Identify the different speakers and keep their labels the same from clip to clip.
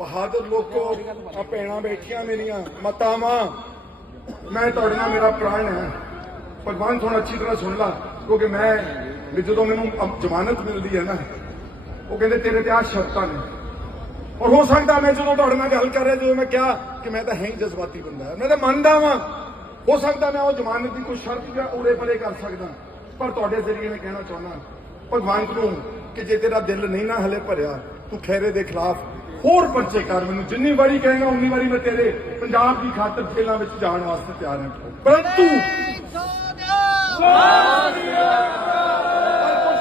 Speaker 1: ਬਹਾਦਰ ਲੋਕੋ, ਆ ਭੈਣਾਂ ਬੈਠੀਆਂ ਮੇਰੀਆਂ, ਮਾਤਾਵਾਂ, ਮੈਂ ਤੁਹਾਡੇ ਨਾਲ ਮੇਰਾ ਪ੍ਰਾਣ ਹੈ। ਭਗਵਾਨ, ਤੁਹਾਨੂੰ ਅੱਛੀ ਤਰ੍ਹਾਂ ਸੁਣ ਲਾ, ਕਿਉਂਕਿ ਮੈਂ, ਵੀ ਜਦੋਂ ਮੈਨੂੰ ਜ਼ਮਾਨਤ ਮਿਲਦੀ ਹੈ ਨਾ, ਉਹ ਕਹਿੰਦੇ ਤੇਰੇ ਤੇ ਆ ਸ਼ਰਤਾਂ ਨੇ। ਔਰ ਹੋ ਸਕਦਾ ਮੈਂ ਜਦੋਂ ਤੁਹਾਡੇ ਨਾਲ ਗੱਲ ਕਰ ਰਿਹਾ, ਜਦੋਂ ਮੈਂ ਕਿਹਾ ਕਿ ਮੈਂ ਤਾਂ ਹੈ ਹੀ ਜਜ਼ਬਾਤੀ ਬੰਦਾ ਮੈਂ ਤਾਂ ਮੰਨਦਾ ਵਾਂ। ਹੋ ਸਕਦਾ ਮੈਂ ਉਹ ਜ਼ਮਾਨਤ ਦੀ ਕੋਈ ਸ਼ਰਤ ਜਾਂ ਉਰੇ ਪਰੇ ਕਰ ਸਕਦਾ, ਪਰ ਤੁਹਾਡੇ ਜ਼ਰੀਏ ਮੈਂ ਕਹਿਣਾ ਚਾਹੁੰਦਾ, ਭਗਵਾਨ ਨੂੰ ਕਿ ਜੇ ਤੇਰਾ ਦਿਲ ਨਹੀਂ ਨਾ ਹਲੇ ਭਰਿਆ, ਤੂੰ ਖੈਰੇ ਦੇ ਖਿਲਾਫ ਹੋਰ ਪਰਚੇ ਕਰ, ਮੈਨੂੰ ਜਿੰਨੀ ਵਾਰੀ ਕਹੇਗਾ, ਉਨੀ ਵਾਰੀ ਮੈਂ ਤੇਰੇ ਪੰਜਾਬ ਦੀ ਖਾਤਰ ਜੇਲ੍ਹਾਂ ਵਿੱਚ ਜਾਣ ਵਾਸਤੇ ਤਿਆਰ ਹਾਂ। ਪਰੰਤੂ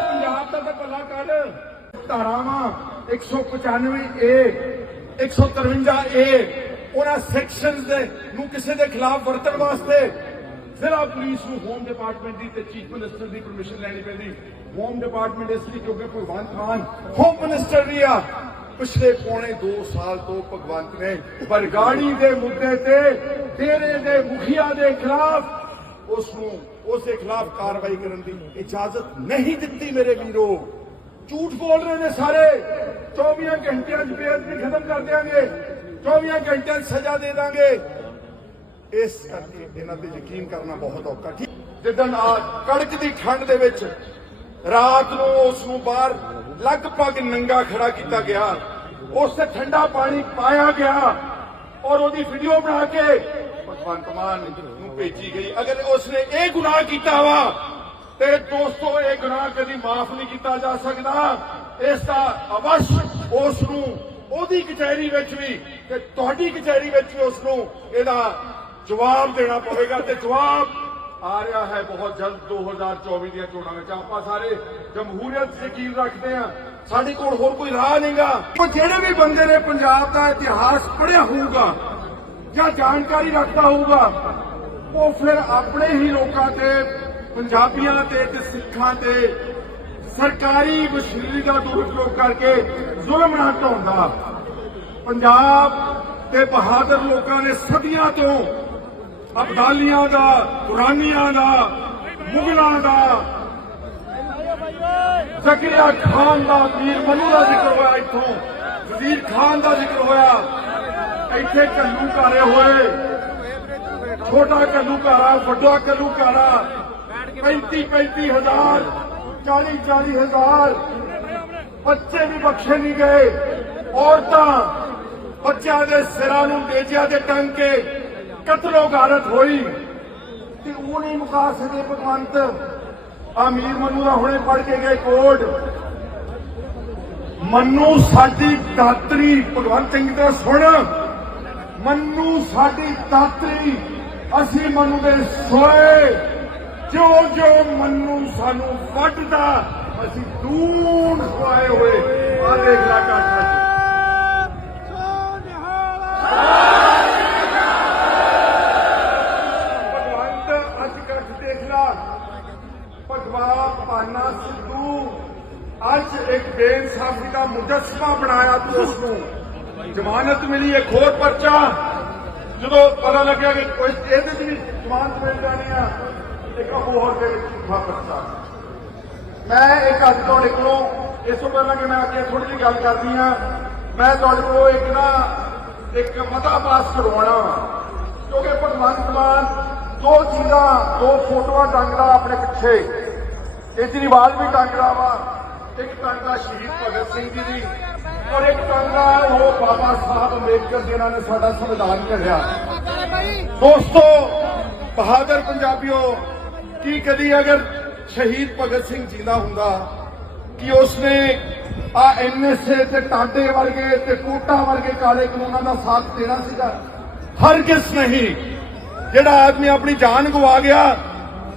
Speaker 1: ਪੰਜਾਬ ਦਾ ਭਲਾ ਕਰ। ਧਾਰਾਵਾਂ 195 ਏ 153 ਏ ਉਹਨਾਂ ਸੈਕਸ਼ਨਸ ਦੇ ਨੂੰ ਕਿਸੇ ਦੇ ਖਿਲਾਫ ਵਰਤਣ ਵਾਸਤੇ ਜ਼ਿਲ੍ਹਾ ਪੁਲਿਸ ਨੂੰ ਹੋਮ ਡਿਪਾਰਟਮੈਂਟ ਦੀ ਤੇ ਚੀਫ ਮਿਨਿਸਟਰ ਦੀ ਪਰਮਿਸ਼ਨ ਲੈਣੀ ਪੈਂਦੀ। ਹੋਮ ਡਿਪਾਰਟਮੈਂਟ ਇਸ ਲਈ ਕਿਉਂਕਿ ਭਗਵੰਤ ਮਾਨ ਹੋਮ ਮਿਨਿਸਟਰ ਵੀ ਆ। ਪਿਛਲੇ ਪੌਣੇ 2 ਸਾਲ ਤੋਂ ਭਗਵੰਤ ਨੇ ਬਰਗਾੜੀ ਦੇ ਮੁੱਦੇ ਤੇ, ਡੇਰੇ ਦੇ ਮੁਖੀਆ ਦੇ ਖਿਲਾਫ ਉਸ ਨੂੰ ਉਸ ਦੇ ਖਿਲਾਫ ਕਾਰਵਾਈ ਕਰਨ ਦੀ ਇਜਾਜ਼ਤ ਨਹੀਂ ਦਿੱਤੀ ਮੇਰੇ ਵੀਰੋ। ਝੂਠ ਬੋਲ ਰਹੇ ਨੇ ਸਾਰੇ। 24 ਘੰਟਿਆਂ 'ਚ ਬੇਅਦਬੀ ਖਤਮ ਕਰ ਦਿਆਂਗੇ। 24 ਘੰਟਿਆਂ 'ਚ ਸਜ਼ਾ ਦੇ ਦਾਂਗੇ। ਇਸ ਕਰਕੇ ਇਹਨਾਂ ਤੇ ਯਕੀਨ ਕਰਨਾ ਬਹੁਤ ਔਖਾ। ਠੀਕ ਜਿੱਦਣ ਆ ਕੜਕ ਦੀ ਠੰਡ ਦੇ ਵਿੱਚ ਰਾਤ ਨੂੰ ਉਸ ਨੂੰ ਬਾਹਰ ਲਗਭਗ ਨੰਗਾ ਖੜਾ ਕੀਤਾ ਗਿਆ। ਉਸ ਤੇ ਠੰਡਾ ਪਾਣੀ ਪਾਇਆ ਗਿਆ ਔਰ ਉਹਦੀ ਵੀਡੀਓ ਬਣਾ ਕੇ ਭਗਵੰਤ ਮਾਨ ਨੂੰ ਭੇਜੀ ਗਈ। ਅਗਰ ਉਸਨੇ ਇਹ ਗੁਨਾਹ ਕੀਤਾ ਵਾ ਤੇ ਦੋਸਤੋ, ਇਹ ਗੁਨਾਹ ਕਦੀ ਮਾਫ ਨਹੀਂ ਕੀਤਾ ਜਾ ਸਕਦਾ। ਇਸ ਦਾ ਅਵਸ਼ ਉਸ ਨੂੰ, ਉਹਦੀ ਕਚਹਿਰੀ ਵਿੱਚ ਵੀ ਤੇ ਤੁਹਾਡੀ ਕਚਹਿਰੀ ਵਿੱਚ ਵੀ ਉਸ ਨੂੰ ਇਹਦਾ ਜਵਾਬ ਦੇਣਾ ਪਵੇਗਾ ਤੇ ਜਵਾਬ ਆ ਰਿਹਾ ਹੈ ਬਹੁਤ ਜਲਦ 2024 ਦੀਆਂ ਚੋਣਾਂ ਵਿੱਚ। ਆਪਾਂ ਸਾਰੇ ਜਮਹੂਰੀਅਤ ਯਕੀਨ ਰੱਖਦੇ ਆ ਸਾਡੇ ਕੋਲ ਹੋਰ ਕੋਈ ਰਾਹ ਨਹੀਂਗਾ। ਉਹ ਜਿਹੜੇ ਵੀ ਬੰਦੇ ਨੇ ਪੰਜਾਬ ਦਾ ਇਤਿਹਾਸ ਪੜ੍ਹਿਆ ਹੋਊਗਾ ਜਾਂ ਜਾਣਕਾਰੀ ਰੱਖਦਾ ਹੋਊਗਾ, ਉਹ ਫਿਰ ਆਪਣੇ ਹੀ ਲੋਕਾਂ ਤੇ, ਪੰਜਾਬੀਆਂ ਤੇ ਤੇ ਸਿੱਖਾਂ ਤੇ ਸਰਕਾਰੀ ਮਸ਼ੀਨਰੀ ਦਾ ਦੁਰਉਪਯੋਗ ਕਰਕੇ ਜ਼ੁਲਮ ਨਾ ਢਾਉਂਦਾ ਪੰਜਾਬ ਦੇ ਬਹਾਦਰ ਲੋਕਾਂ ਨੇ ਸਦੀਆਂ ਤੋਂ ਅਬਦਾਲੀਆਂ ਦਾ ਪੁਰਾਨੀਆਂ ਦਾ, ਮੁਗਲਾਂ ਦਾ। ਜ਼ਕਰੀਆ ਖਾਨ ਦਾ ਵੀਰ ਮਨੂ ਦਾ ਜ਼ਿਕਰ ਹੋਇਆ ਇੱਥੋਂ। ਵਜ਼ੀਰ ਖਾਨ ਦਾ ਜ਼ਿਕਰ ਹੋਇਆ। ਇੱਥੇ ਕੱਲੂ ਘਾਰੇ ਹੋਏ। ਛੋਟਾ ਕੱਲੂ ਘਾਰਾ, ਵੱਡਾ ਕੱਲੂ ਘਾਰਾ। 35 35 ਹਜ਼ਾਰ 40 40 ਹਜ਼ਾਰ। ਬੱਚੇ ਵੀ ਬਖਸ਼ੇ ਨਹੀਂ ਗਏ। ਔਰਤਾਂ ਬੱਚਿਆਂ ਦੇ ਸਿਰਾਂ ਨੂੰ ਤੇਜਿਆਂ ਤੇ ਟੰਗ ਕੇ ਕਤਲੋ ਗਾਰਤ ਹੋਈ ਤੇ ਉਹ ਨਹੀਂ ਮੁਕਾ ਸਕੇ ਭਗਵੰਤ ਅਮੀਰ ਮਨੂ ਦਾ ਹੁਣੇ ਪੜ ਕੇ ਗਏ ਕੋਡ। ਮੰਨੂ ਸਾਡੀ ਦਾਤਰੀ ਭਗਵੰਤ ਸਿੰਘ ਦਾ ਸੁਣ। ਮੰਨੂ ਸਾਡੀ ਦਾਤਰੀ, ਅਸੀਂ ਮੰਨੂ ਦੇ ਸੋਏ ਜੋ ਜੋ ਮੰਨੂ ਸਾਨੂੰ ਵੱਢਦਾ, ਅਸੀਂ ਦੂਣ ਸੋਏ ਹੋਏ। ਆ ਦੇਖ ਲਾ ਕਾਟਾ ਭਗਵੰਤ ਅੱਜ ਕੱਖ ਦੇਖ ਲਾ ਭਗਵਾ ਪਾਨਾ ਸਿੱਧੂ ਅੱਜ ਇੱਕ ਬੇਇਨਸਾਫੀ ਦਾ ਮੁਜੱਸਮਾ ਬਣਾਇਆ ਤੂੰ ਉਸ ਨੂੰ ਜ਼ਮਾਨਤ ਮਿਲੀ ਇੱਕ ਹੋਰ ਪਰਚਾ ਜਦੋਂ ਪਤਾ ਲੱਗਿਆ ਕਿ ਕੋਈ ਇਹਦੇ 'ਚ ਵੀ ਜ਼ਮਾਨਤ ਮਿਲ ਜਾਣੀ ਇੱਕ ਹੋਰ ਦੇ ਵਿੱਚ ਝੂਠਾ ਮੈਂ ਇੱਕ ਅੱਜ ਤੁਹਾਡੇ ਕੋਲੋਂ ਇਸ ਤੋਂ ਪਹਿਲਾਂ ਕਿ ਮੈਂ ਅੱਗੇ ਥੋੜੀ ਜਿਹੀ ਗੱਲ ਕਰਦੀ ਹਾਂ। ਮੈਂ ਤੁਹਾਡੇ ਕੋਲੋਂ ਇੱਕ ਨਾ, ਇੱਕ ਮਤਾ ਪਾਸ ਕਰਵਾਉਣਾ ਕਿਉਂਕਿ ਭਗਵੰਤ ਮਾਨ ਦੋ ਚੀਜ਼ਾਂ, ਦੋ ਫੋਟੋਆਂ ਟੰਗਦਾ ਆਪਣੇ ਪਿੱਛੇ। ਕੇਜਰੀਵਾਲ ਵੀ ਟੰਗਦਾ ਵਾ, ਇੱਕ ਟੰਗਦਾ ਸ਼ਹੀਦ ਭਗਤ ਸਿੰਘ ਜੀ ਦੀ, ਔਰ ਇੱਕ ਟੰਗਦਾ ਉਹ ਬਾਬਾ ਸਾਹਿਬ ਅੰਬੇਦਕਰ ਜਿਨ੍ਹਾਂ ਨੇ ਸਾਡਾ ਸੰਵਿਧਾਨ ਘੜਿਆ। ਦੋਸਤੋ, ਬਹਾਦਰ ਪੰਜਾਬੀਓ, ਕੀ ਕਦੀ ਅਗਰ ਸ਼ਹੀਦ ਭਗਤ ਸਿੰਘ ਜਿੰਦਾ ਹੁੰਦਾ, ਕਿ ਉਸਨੇ ਆ ਐਨਐਸਏ ਤੇ ਟਾਡੇ ਵਰਗੇ ਤੇ ਕੋਟਾ ਵਰਗੇ ਕਾਲੇ ਕਾਨੂੰਨਾਂ ਦਾ ਸਾਥ ਦੇਣਾ ਸੀਗਾ? ਹਰ ਕਿਸ ਨਹੀਂ। ਜਿਹੜਾ ਆਦਮੀ ਆਪਣੀ ਜਾਨ ਗਵਾ ਗਿਆ,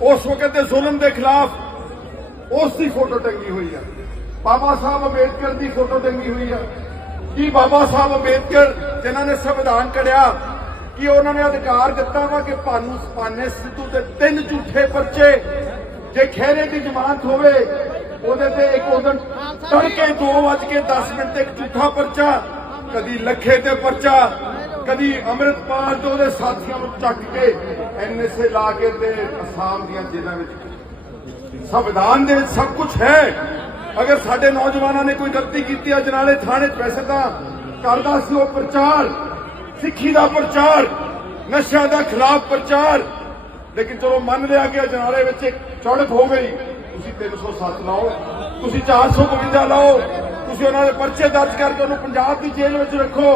Speaker 1: ਉਸ ਵਕਤ ਦੇ ਜ਼ੁਲਮ ਦੇ ਖਿਲਾਫ ਉਸ ਦੀ ਫੋਟੋ ਟੰਗੀ ਹੋਈ ਆ। ਬਾਬਾ ਸਾਹਿਬ ਅੰਬੇਦਕਰ ਦੀ ਫੋਟੋ ਟੰਗੀ ਹੋਈ ਆ। ਕੀ ਬਾਬਾ ਸਾਹਿਬ ਅੰਬੇਦਕਰ, ਜਿਨ੍ਹਾਂ ਨੇ ਸੰਵਿਧਾਨ ਕੜਿਆ ਕਿ ਉਹਨਾਂ ਨੇ ਅਧਿਕਾਰ ਦਿੱਤਾ ਵਾ ਕਿ ਭਾਨੂ ਪਾਨੇ ਸਿੱਧੂ ਤੇ ਤਿੰਨ ਝੂਠੇ ਪਰਚੇ ਜੇ ਖਹਿਰੇ ਦੀ ਜ਼ਮਾਨਤ ਹੋਵੇ, ਉਹਦੇ ਤੇ ਇੱਕ ਉਦੋਂ ਤੜਕੇ 2:10 ਮਿੰਟ ਤੇ ਇੱਕ ਝੂਠਾ ਪਰਚਾ, ਕਦੀ ਲੱਖੇ ਤੇ ਪਰਚਾ, ਕਦੀ ਅੰਮ੍ਰਿਤਪਾਲ ਤੇ ਉਹਦੇ ਸਾਥੀਆਂ ਨੂੰ ਚੱਕ ਕੇ ਐਨਐਸਏ ਲਾ ਕੇ ਤੇ ਅਸਾਮ ਦੀਆਂ ਜੇਲ੍ਹਾਂ ਵਿੱਚ ਸੰਵਿਧਾਨ ਦੇ ਵਿੱਚ ਸਭ ਕੁਝ ਹੈ। ਅਗਰ ਸਾਡੇ ਨੌਜਵਾਨਾਂ ਨੇ ਕੋਈ ਗਲਤੀ ਕੀਤੀ ਅੱਜ ਨਾਲੇ ਥਾਣੇ 'ਚ ਵੈਸੇ ਤਾਂ ਕਰਦਾ ਸੀ ਉਹ ਪ੍ਰਚਾਰ। ਸਿੱਖੀ ਦਾ ਪ੍ਰਚਾਰ, ਨਸ਼ਿਆਂ ਦਾ ਖਿਲਾਫ ਪ੍ਰਚਾਰ। ਲੇਕਿਨ ਚਲੋ ਮੰਨ ਲਿਆ ਕਿ ਅਜਨਾਲੇ ਵਿੱਚ ਇੱਕ ਚੜਕ ਹੋ ਗਈ, ਤੁਸੀਂ 307 ਲਾਓ, ਤੁਸੀਂ 452 ਲਾਓ, ਤੁਸੀਂ ਉਹਨਾਂ ਦੇ ਪਰਚੇ ਦਰਜ ਕਰਕੇ ਉਹਨੂੰ ਪੰਜਾਬ ਦੀ ਜੇਲ੍ਹ ਵਿੱਚ ਰੱਖੋ।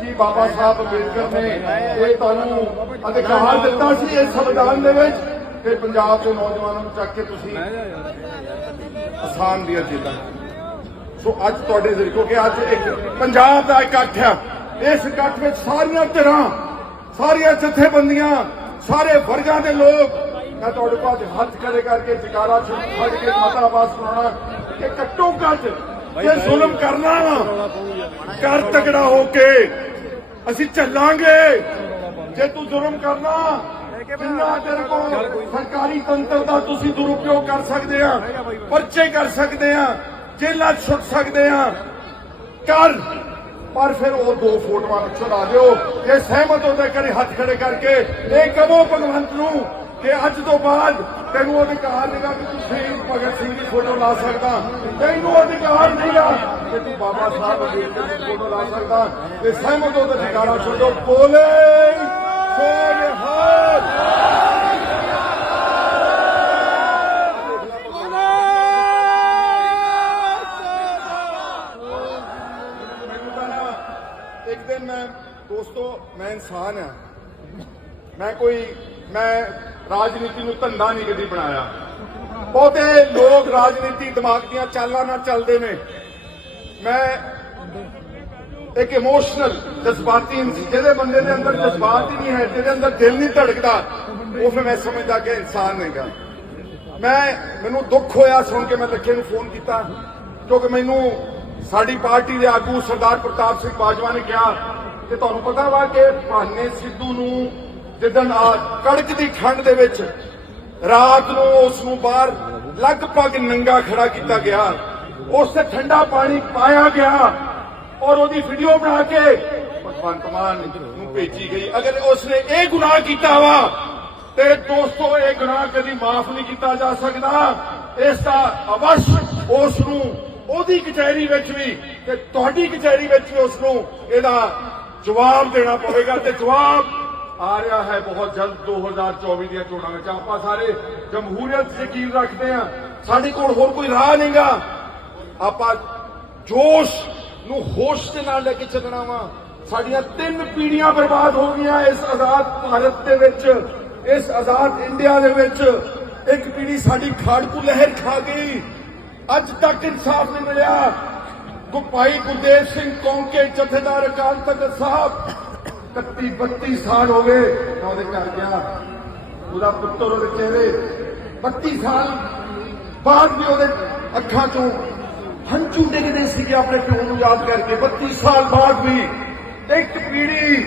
Speaker 1: ਜੀ ਬਾਬਾ ਸਾਹਿਬ ਅੰਬੇਦਕਰ ਨੇ ਇਹ ਤੁਹਾਨੂੰ ਅਧਿਕਾਰ ਦਿੱਤਾ ਸੀ ਇਸ ਸੰਵਿਧਾਨ ਦੇ ਵਿੱਚ। ਤੇ ਪੰਜਾਬ ਦੇ ਨੌਜਵਾਨਾਂ ਨੂੰ ਚੱਕ ਕੇ ਤੁਸੀਂ ਆਸਾਨ ਦੀਆਂ ਜੇਲ੍ਹਾਂ। ਸੋ ਅੱਜ ਤੁਹਾਡੇ ਜ਼ਰੀਏ ਕਿ ਅੱਜ ਇੱਕ ਪੰਜਾਬ ਦਾ ਇਕੱਠ ਹੈ ਇਸ ਇਕੱਠ ਵਿੱਚ ਸਾਰੀਆਂ ਧਿਰਾਂ ਸਾਰੀਆਂ ਜਥੇਬੰਦੀਆਂ ਸਾਰੇ ਵਰਗਾਂ ਦੇ ਲੋਕ ਮੈਂ ਤੁਹਾਡੇ ਕੋਲ ਹੱਥ ਖੜੇ ਕਰਕੇ ਜਕਾਰਾ ਛੱਡ ਕੇ ਮਾਤਾ ਆਵਾਜ਼ ਸੁਣਾਉਣਾ ਕਿ ਘੱਟੋ ਘੱਟ ਜੇ ਜ਼ੁਲਮ ਕਰਨਾ ਕਰ ਤਗੜਾ ਹੋ ਕੇ ਅਸੀਂ ਚੱਲਾਂਗੇ। ਜੇ ਤੂੰ ਜ਼ੁਲਮ ਕਰਨਾ ਜਿੰਨਾ ਤੇਰੇ ਕੋਲ ਸਰਕਾਰੀ ਤੰਤਰ ਦਾ ਤੁਸੀਂ ਦੁਰਉਪਯੋਗ ਕਰ ਸਕਦੇ ਆ ਪਰਚੇ ਕਰ ਸਕਦੇ ਆ ਜੇਲ੍ਹਾਂ ਸੁੱਟ ਸਕਦੇ ਆ ਕਰ। ਪਰ ਫਿਰ ਉਹ ਦੋ ਫੋਟੋਆਂ ਨੂੰ ਛੁਡਾ ਦਿਓ। ਜੇ ਸਹਿਮਤ ਹੋ ਕਰੇ, ਹੱਥ ਖੜੇ ਕਰਕੇ। ਇਹ ਕਹੋ ਭਗਵੰਤ ਨੂੰ ਕਿ ਅੱਜ ਤੋਂ ਬਾਅਦ ਤੈਨੂੰ ਅਧਿਕਾਰ ਨਹੀਂਗਾ ਕਿ ਤੂੰ ਸ਼ਹੀਦ ਭਗਤ ਸਿੰਘ ਦੀ ਫੋਟੋ ਲਾ ਸਕਦਾ। ਤੈਨੂੰ ਅਧਿਕਾਰ ਨਹੀਂਗਾ ਕਿ ਤੂੰ ਬਾਬਾ ਸਾਹਿਬ ਅੰਬੇਡਕਰ ਦੀ ਫੋਟੋ ਲਾ ਸਕਦਾ। ਤੇ ਸਹਿਮਤ ਹੋ ਤਾਂ ਅਧਿਕਾਰਾਂ ਛੱਡੋ। ਬੋਲੇ ਸੋਨੇ ਹਾਲ ਮੈਨੂੰ ਤਾਂ ਨਾ ਇੱਕ ਦਿਨ ਮੈਂ ਦੋਸਤੋ, ਮੈਂ ਇਨਸਾਨ ਆ। ਮੈਂ ਕੋਈ, ਮੈਂ ਰਾਜਨੀਤੀ ਨੂੰ ਧੰਦਾ ਨਹੀਂ ਕਦੀ ਬਣਾਇਆ। ਬਹੁਤੇ ਲੋਕ ਰਾਜਨੀਤੀ ਦਿਮਾਗ ਦੀਆਂ ਚਾਲਾਂ ਨਾਲ ਚੱਲਦੇ ਨੇ। ਮੈਂ ਇੱਕ ਇਮੋਸ਼ਨਲ ਜਜ਼ਬਾਤੀ ਇਨਸ- ਜਿਹਦੇ ਬੰਦੇ ਦੇ ਅੰਦਰ ਜਜ਼ਬਾਤ ਹੀ ਨਹੀਂ ਹੈ, ਜਿਹਦੇ ਅੰਦਰ ਦਿਲ ਨਹੀਂ ਧੜਕਦਾ, ਉਹ ਫਿਰ ਮੈਂ ਸਮਝਦਾ ਕਿ ਇਨਸਾਨ ਨਹੀਂਗਾ ਮੈਂ, ਮੈਨੂੰ ਦੁੱਖ ਹੋਇਆ ਸੁਣ ਕੇ ਮੈਂ ਲੱਖੇ ਨੂੰ ਫੋਨ ਕੀਤਾ, ਕਿਉਂਕਿ ਮੈਨੂੰ ਸਾਡੀ ਪਾਰਟੀ ਦੇ ਆਗੂ ਸਰਦਾਰ ਪ੍ਰਤਾਪ ਸਿੰਘ ਬਾਜਵਾ ਨੇ ਕਿਹਾ ਕਿ ਤੁਹਾਨੂੰ ਪਤਾ ਵਾ ਕਿ ਭਾਨੇ ਸਿੱਧੂ ਨੂੰ ਜਿੱਦਣ ਕੜਕ ਦੀ ਠੰਡ ਦੇ ਵਿੱਚ ਰਾਤ ਨੂੰ ਉਸ ਨੂੰ ਬਾਹਰ ਲਗਭਗ ਨੰਗਾ ਖੜਾ ਕੀਤਾ ਗਿਆ। ਉਸ ਤੇ ਠੰਡਾ ਪਾਣੀ ਪਾਇਆ ਗਿਆ ਔਰ ਉਹਦੀ ਵੀਡੀਓ ਬਣਾ ਕੇ ਭਗਵੰਤ ਮਾਨ ਨੂੰ ਭੇਜੀ ਗਈ। ਅਗਰ ਉਸਨੇ ਇਹ ਗੁਨਾਹ ਕੀਤਾ ਵਾ ਤੇ ਦੋਸਤੋ, ਇਹ ਗੁਨਾਹ ਕਦੀ ਮਾਫ ਨਹੀਂ ਕੀਤਾ ਜਾ ਸਕਦਾ। ਇਸ ਦਾ ਅਵਸ਼ ਉਸ ਨੂੰ ਉਹਦੀ ਕਚਹਿਰੀ ਵਿੱਚ ਵੀ ਤੇ ਤੁਹਾਡੀ ਕਚਹਿਰੀ ਵਿੱਚ ਵੀ ਉਸ ਨੂੰ ਇਹਦਾ ਜਵਾਬ ਦੇਣਾ ਪਵੇਗਾ ਤੇ ਜਵਾਬ ਆ ਰਿਹਾ ਹੈ ਬਹੁਤ ਜਲਦ 2024 ਦੀਆਂ ਚੋਣਾਂ ਵਿੱਚ। ਆਪਾਂ ਸਾਰੇ ਜਮਹੂਰੀਅਤ ਯਕੀਨ ਰੱਖਦੇ ਹਾਂ। ਸਾਡੇ ਕੋਲ ਹੋਰ ਕੋਈ ਰਾਹ ਨਹੀਂਗਾ। ਆਪਾਂ ਜੋਸ਼ ਨੂੰ ਹੋਸ਼ ਦੇ ਨਾਲ ਲੈ ਕੇ ਚੱਲਣਾ ਵਾ। ਸਾਡੀਆਂ ਤਿੰਨ ਪੀੜ੍ਹੀਆਂ ਬਰਬਾਦ ਹੋ ਗਈਆਂ ਇਸ ਆਜ਼ਾਦ ਭਾਰਤ ਦੇ ਵਿੱਚ। ਇਸ ਆਜ਼ਾਦ ਇੰਡੀਆ ਦੇ ਵਿੱਚ। ਇੱਕ ਪੀੜ੍ਹੀ ਸਾਡੀ ਖਾੜਕੂ ਲਹਿਰ ਖਾ ਗਈ। ਅੱਜ ਤੱਕ ਇਨਸਾਫ ਨਹੀਂ ਮਿਲਿਆ। ਗੁਪਾਈ ਗੁਰਦੇਵ ਸਿੰਘ ਕੌਂਕੇ ਜਥੇਦਾਰ ਅਕਾਲ ਤਖਤ ਸਾਹਿਬ 31 32 ਸਾਲ ਹੋ ਗਏ ਮੈਂ ਉਹਦੇ ਘਰ ਗਿਆ ਉਹਦਾ ਪੁੱਤਰ ਉਹਦੇ ਚਿਹਰੇ 32 ਸਾਲ ਬਾਅਦ ਵੀ ਉਹਦੇ ਅੱਖਾਂ ਚੋਂ ਹੰਝੂ ਡਿੱਗਦੇ ਸੀਗੇ ਆਪਣੇ ਪਿਓ ਨੂੰ ਯਾਦ ਕਰਕੇ 32 ਸਾਲ ਬਾਅਦ ਵੀ ਇੱਕ ਪੀੜੀ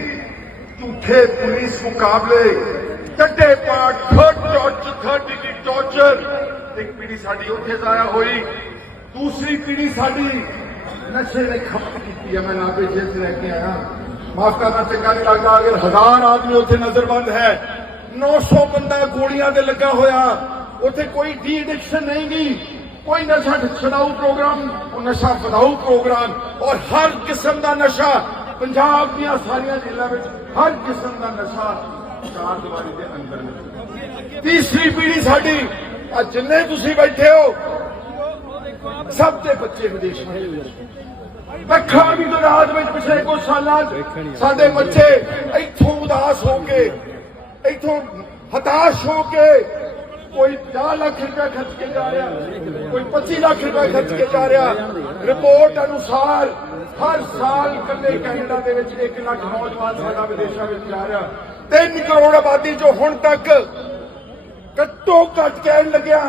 Speaker 1: ਝੂਠੇ ਪੁਲਿਸ ਮੁਕਾਬਲੇ ਕੱਡੇ ਪਾਟ third torch third degree torture ਇੱਕ ਪੀੜੀ ਸਾਡੀ ਉੱਥੇ ਜ਼ਾਇਆ ਹੋਈ ਦੂਸਰੀ ਪੀੜੀ ਸਾਡੀ ਨਸ਼ੇ ਨੇ ਖਪਤ ਕੀਤੀ ਹੈ ਮੈਂ ਨਾਭੇ ਜੇਲ੍ਹ 'ਚ ਰਹਿ ਕੇ ਆਇਆ। ਮਾਫ ਕਰਨਾ ਚੰਗਾ ਨਹੀਂ ਲੱਗਦਾ, ਅਗਰ ਹਜ਼ਾਰ ਆਦਮੀ ਉੱਥੇ ਨਜ਼ਰਬੰਦ ਹੈ 900 ਬੰਦਾ ਗੋਲੀਆਂ ਤੇ ਲੱਗਾ ਹੋਇਆ, ਉੱਥੇ ਕੋਈ ਡੀ ਐਡਿਕਸ਼ਨ ਨਹੀਂ ਗਈ, ਕੋਈ ਨਸ਼ਾ ਛਡਾਊ ਪ੍ਰੋਗਰਾਮ, ਉਹ ਨਸ਼ਾ ਵਧਾਊ ਪ੍ਰੋਗਰਾਮ, ਔਰ ਹਰ ਕਿਸਮ ਦਾ ਨਸ਼ਾ, ਪੰਜਾਬ ਦੀਆਂ ਸਾਰੀਆਂ ਜ਼ਿਲ੍ਹਿਆਂ ਵਿੱਚ ਹਰ ਕਿਸਮ ਦਾ ਨਸ਼ਾ ਚਾਰ ਦੀਵਾਰੀ ਦੇ ਅੰਦਰ ਤੀਸਰੀ ਪੀੜ੍ਹੀ ਸਾਡੀ ਆ ਜਿੰਨੇ ਤੁਸੀਂ ਬੈਠੇ ਹੋ ਸਭ ਦੇ ਬੱਚੇ ਵਿਦੇਸ਼ ਲੱਖਾਂ ਦੀ ਤਾਦਾਦ ਵਿੱਚ ਪਿਛਲੇ ਕੁਝ ਸਾਲਾਂ ਸਾਡੇ ਬੱਚੇ ਇੱਥੋਂ ਉਦਾਸ ਹੋ ਕੇ, ਇੱਥੋਂ ਹਤਾਸ਼ ਹੋ ਕੇ ਕੋਈ 50 ਲੱਖ ਰੁਪਏ ਖਰਚ ਕੇ ਜਾ ਰਿਹਾ, ਕੋਈ 25 ਲੱਖ ਰੁਪਏ ਖਰਚ ਕੇ ਜਾ ਰਿਹਾ। ਰਿਪੋਰਟ ਅਨੁਸਾਰ ਹਰ ਸਾਲ ਇਕੱਲੇ ਕੈਨੇਡਾ ਦੇ ਵਿੱਚ 1 ਲੱਖ ਨੌਜਵਾਨ ਸਾਡਾ ਵਿਦੇਸ਼ਾਂ ਵਿੱਚ ਜਾ ਰਿਹਾ। 3 ਕਰੋੜ ਆਬਾਦੀ ਜੋ ਹੁਣ ਤੱਕ ਘੱਟੋ ਘੱਟ ਕਹਿਣ ਲੱਗਿਆ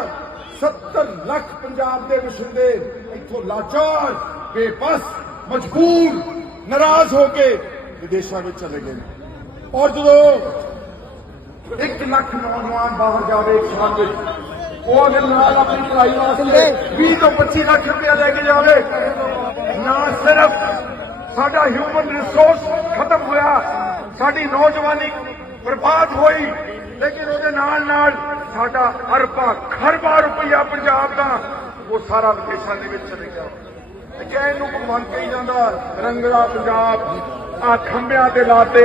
Speaker 1: 70 ਲੱਖ ਪੰਜਾਬ ਦੇ ਵਸਿੰਦੇ ਇੱਥੋਂ ਲਾਚਾਰ, ਬੇਬਸ, ਮਜਬੂਰ, ਨਾਰਾਜ਼ ਹੋ ਕੇ ਵਿਦੇਸ਼ਾਂ ਵਿੱਚ ਚਲੇ ਗਏ ਔਰ ਜਦੋਂ 1 ਲੱਖ ਨੌਜਵਾਨ ਬਾਹਰ ਜਾਵੇ ਇੱਕ ਸਾਲ ਵਿੱਚ ਉਹ ਅਗਰ ਨਾਲ ਆਪਣੀ ਪੜ੍ਹਾਈ ਵਾਸਤੇ 20 ਤੋਂ 25 ਲੱਖ ਰੁਪਇਆ ਲੈ ਕੇ ਜਾਵੇ। ਨਾ ਸਿਰਫ ਸਾਡਾ ਹਿਊਮਨ ਰਿਸੋਰਸ ਖਤਮ ਹੋਇਆ, ਸਾਡੀ ਨੌਜਵਾਨੀ ਬਰਬਾਦ ਹੋਈ, ਲੇਕਿਨ ਉਹਦੇ ਨਾਲ ਨਾਲ ਸਾਡਾ ਅਰਬਾਂ ਖਰਬਾਂ ਰੁਪਈਆ ਪੰਜਾਬ ਦਾ, ਉਹ ਸਾਰਾ ਵਿਦੇਸ਼ਾਂ ਦੇ ਵਿੱਚ ਚਲੇ ਗਿਆ। ਤੇ ਕਿ ਇਹਨੂੰ ਭਗਵੰਤ ਕਹੀ ਜਾਂਦਾ, ਰੰਗਲਾ ਪੰਜਾਬ ਆ ਖੰਭਿਆਂ ਤੇ ਲਾਤੇ,